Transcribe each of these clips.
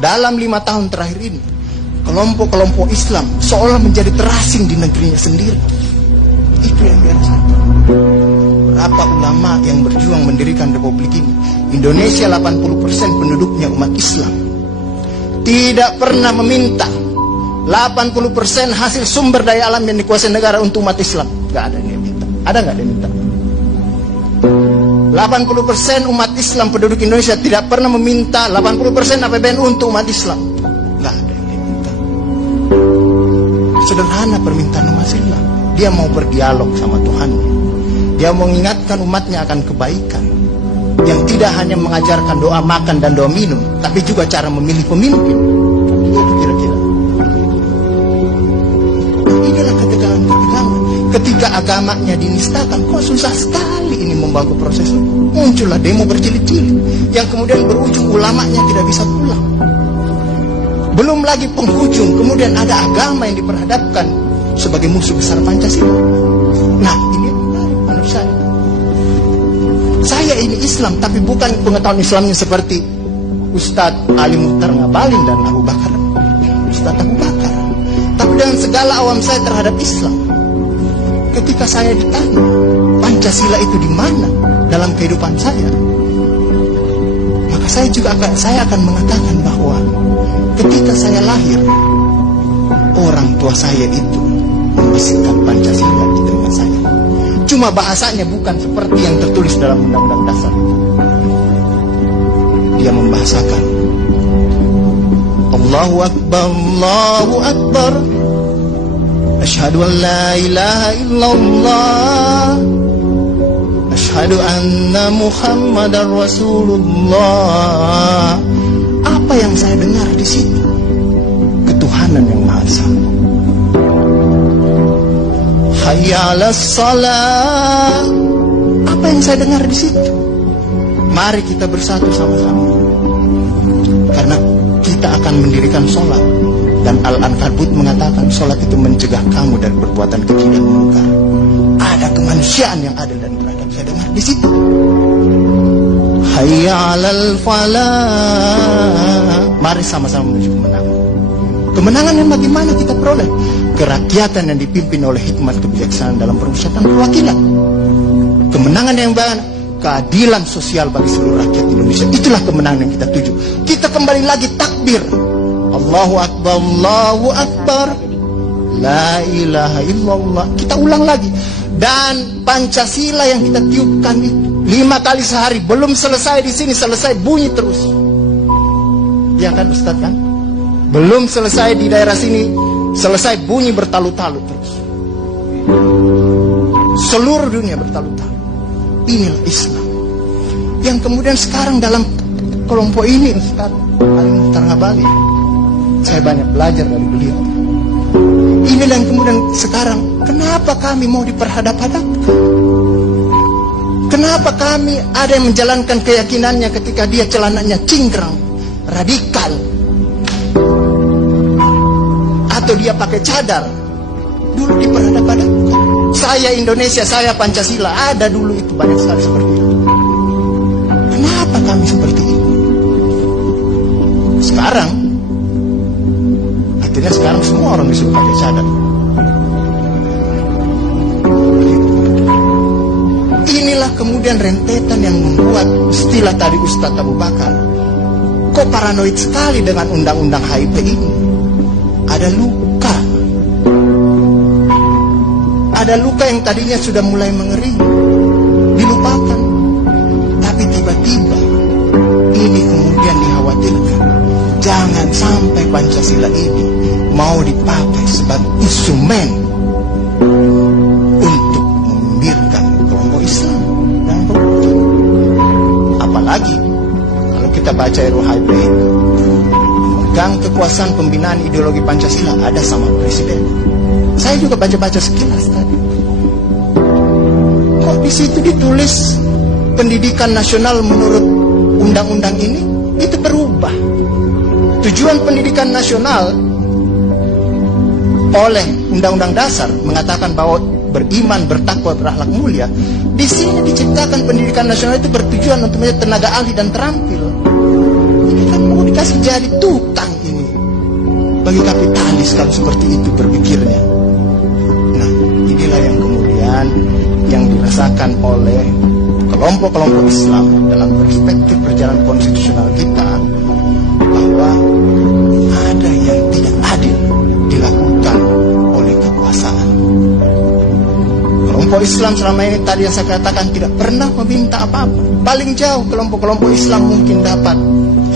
dalam 5 tahun terakhir ini, kelompok-kelompok Islam seolah menjadi terasing di negerinya sendiri. Itu yang dia rasakan. Berapa ulama yang berjuang mendirikan republik ini? Indonesia 80% penduduknya umat Islam. Tidak pernah meminta 80% hasil sumber daya alam yang dikuasai negara untuk umat Islam. Gak ada yang minta. Ada gak yang minta? 80% umat Islam penduduk Indonesia tidak pernah meminta 80% APBN untuk umat Islam. Gak ada yang minta. Sederhana permintaan umat Islam. Dia mau berdialog sama Tuhannya. Dia mengingatkan umatnya akan kebaikan. Yang tidak hanya mengajarkan doa makan dan doa minum, tapi juga cara memilih pemimpin. Itu kira-kira. Inilah ketegangan-ketegangan. Ketika agamanya dinistakan, kok susah sekali ini membawa ke proses itu. Muncullah demo berjilid-jilid, yang kemudian berujung ulamanya tidak bisa pulang. Belum lagi penghujung, kemudian ada agama yang diperhadapkan sebagai musuh besar Pancasila. Nah, ini menurut saya ini Islam, tapi bukan pengetahuan Islamnya seperti Ustadz Ali Mukhtar Ngabalin dan Abu Bakar, Ustadz Abu Bakar. Tapi dengan segala awam saya terhadap Islam, ketika saya ditanya Pancasila itu di mana dalam kehidupan saya, maka saya akan mengatakan bahwa ketika saya lahir, orang tua saya itu membisikkan Pancasila di telinga saya. Cuma bahasanya bukan seperti yang tertulis dalam Undang-Undang Dasar. Dia membahasakan Allahu Akbar, Allahu Akbar, Asyhadu an la ilaha illallah, Asyhadu anna Muhammadar Rasulullah. Apa yang saya dengar di situ? Ketuhanan yang Maha Esa. Hayya 'alas shalah. Apa yang saya dengar di situ? Mari kita bersatu sama-sama. Karena kita akan mendirikan sholat. Dan Al-Ankabut mengatakan sholat itu mencegah kamu dari perbuatan keji dan munkar. Ada kemanusiaan yang adil dan beradab. Saya dengar di situ. Hayya 'alal falah. Mari sama-sama menuju kemenangan. Kemenangan yang bagaimana kita peroleh? Kerakyatan yang dipimpin oleh hikmat kebijaksanaan dalam permusyawaratan perwakilan. Kemenangan yang bagaimana? Keadilan sosial bagi seluruh rakyat Indonesia. Itulah kemenangan yang kita tuju. Kita kembali lagi takbir. Allahu Akbar, Allahu Akbar, la ilaha illallah. Kita ulang lagi. Dan Pancasila yang kita tiupkan itu 5 kali sehari, belum selesai di sini, selesai bunyi terus. Ya kan Ustaz kan? Belum selesai di daerah sini, selesai bunyi bertalu-talu terus. Seluruh dunia bertalu-talu. Inilah Islam. Yang kemudian sekarang dalam kelompok ini Ustaz Ali Mukhtar Ngabalin, saya banyak belajar dari beliau. Inilah yang kemudian sekarang, kenapa kami mau diperhadap-hadapkan? Kenapa kami ada yang menjalankan keyakinannya ketika dia celananya cingkrang, radikal, atau dia pakai cadar, dulu diperhadap-hadapkan. Saya Indonesia, saya Pancasila, ada dulu itu banyak sekali seperti itu. Kenapa kami seperti ini? Sekarang akhirnya sekarang semua orang disuruh pakai cadar. Inilah kemudian rentetan yang membuat istilah tadi Ustadz Abu Bakar, kok paranoid sekali dengan undang-undang HIP ini. Ada luka. Ada luka yang tadinya sudah mulai mengering, dilupakan. Tapi tiba-tiba ini kemudian dikhawatirkan, jangan sampai Pancasila ini mau dipakai sebagai instrumen untuk membibirkan kelompok Islam dan kelompok. Apalagi kalau kita baca RUHP, memegang kekuasaan pembinaan ideologi Pancasila ada sama Presiden. Saya juga baca-baca sekilas tadi. Kok di situ ditulis pendidikan nasional menurut undang-undang ini itu berubah. Tujuan pendidikan nasional oleh Undang-Undang Dasar mengatakan bahwa beriman, bertakwa, berakhlak mulia. Di sini diciptakan pendidikan nasional itu bertujuan untuk menjadi tenaga ahli dan terampil. Ini kan dikasih jadi tukang ini bagi kapitalis kalau seperti itu berpikirnya. Nah, inilah yang kemudian yang dirasakan oleh kelompok-kelompok Islam dalam perspektif perjalanan konstitusional kita, bahwa ada yang tidak adil dilakukan oleh kekuasaan. Kelompok Islam selama ini tadi yang saya katakan tidak pernah meminta apa-apa. Paling jauh kelompok-kelompok Islam mungkin dapat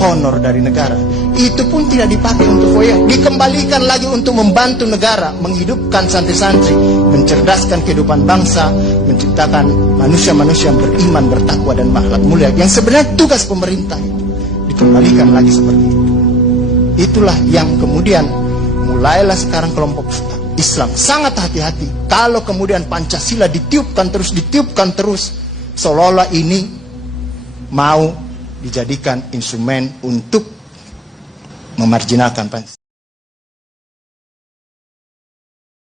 honor dari negara. Itu pun tidak dipakai untuk foya, dikembalikan lagi untuk membantu negara, menghidupkan santri-santri, mencerdaskan kehidupan bangsa, menciptakan manusia-manusia yang beriman, bertakwa dan berakhlak mulia. Yang sebenarnya tugas pemerintah itu dikembalikan lagi seperti itu. Itulah yang kemudian mulailah sekarang kelompok Islam sangat hati-hati kalau kemudian Pancasila ditiupkan terus, seolah-olah ini mau dijadikan instrumen untuk memarjinalkan Pancasila.